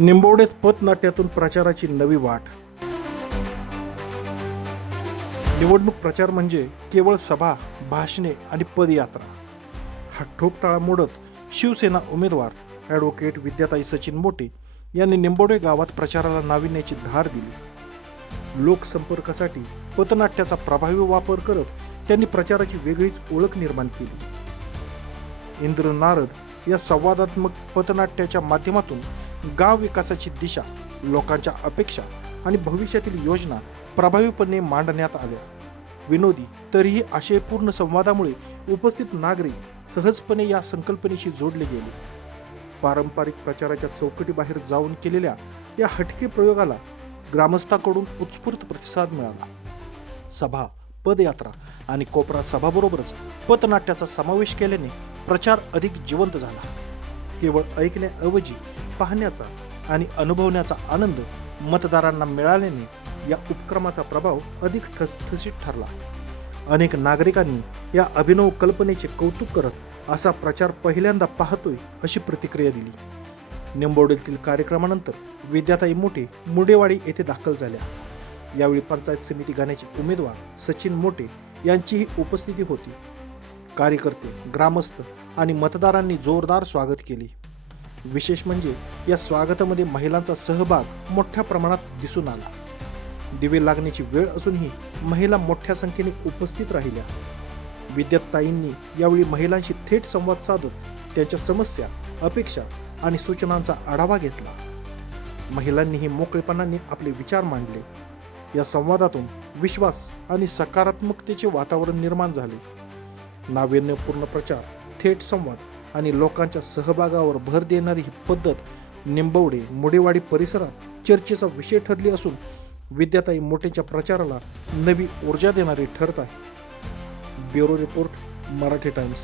निंबवडेत पथनाट्यातून प्रचाराची नवी वाट. निवडणूक प्रचार म्हणजे केवळ सभा, भाषणे आणि पदयात्रा. हा ठोकताळा मोडत शिवसेना उमेदवार ॲडव्होकेट विद्याताई सचिन मोटे यांनी निंबवडे गावात प्रचाराला नाविन्याची धार दिली. लोकसंपर्कासाठी पथनाट्याचा प्रभावी वापर करत त्यांनी प्रचाराची वेगळीच ओळख निर्माण केली. इंद्र नारद या संवादात्मक पथनाट्याच्या माध्यमातून गाव विकासाची दिशा, लोकांच्या अपेक्षा आणि भविष्यातील योजना प्रभावीपणे मांडण्यात आल्या. विनोदी तरीही आशयपूर्ण संवादामुळे उपस्थित नागरिक सहजपणे या संकल्पनेशी जोडले गेले. पारंपरिक प्रचाराच्या चौकटीबाहेर जाऊन केलेल्या या हटके प्रयोगाला ग्रामस्थांकडून उत्स्फूर्त प्रतिसाद मिळाला. सभा, पदयात्रा आणि कोपरा सभाबरोबरच पथनाट्याचा समावेश केल्याने प्रचार अधिक जिवंत झाला. केवळ ऐकण्याऐवजी पाहण्याचा आणि अनुभवण्याचा आनंद मतदारांना मिळाल्याने या उपक्रमाचा प्रभाव अधिक ठसठशीत ठरला. अनेक नागरिकांनी या अभिनव कल्पनेचे कौतुक करत असा प्रचार पहिल्यांदा पाहतोय अशी प्रतिक्रिया दिली. निंबवडेतील कार्यक्रमानंतर विद्याताई मोटे मुंडेवाडी येथे दाखल झाल्या. यावेळी पंचायत समिती गाण्याचे उमेदवार सचिन मोटे यांचीही उपस्थिती होती. कार्यकर्ते, ग्रामस्थ आणि मतदारांनी जोरदार स्वागत केले. विशेष म्हणजे या स्वागतामध्ये महिलांचा सहभाग मोठ्या प्रमाणात दिसून आला. दिवे लागण्याची वेळ असूनही महिला मोठ्या संख्येने उपस्थित राहिल्या. विद्याताईंनी यावेळी महिलांशी थेट संवाद साधत त्यांच्या समस्या, अपेक्षा आणि सूचनांचा आढावा घेतला. महिलांनीही मोकळेपणाने आपले विचार मांडले. या संवादातून विश्वास आणि सकारात्मकतेचे वातावरण निर्माण झाले. नाविन्यपूर्ण प्रचार, थेट संवाद आणि लोकांच्या सहभागावर भर देणारी ही पद्धत निंबवडे, मुंडेवाडी परिसरात चर्चेचा विषय ठरली असून विद्याताई मोटेच्या प्रचाराला नवी ऊर्जा देणारी ठरत आहे. Bureau report, Marathi times.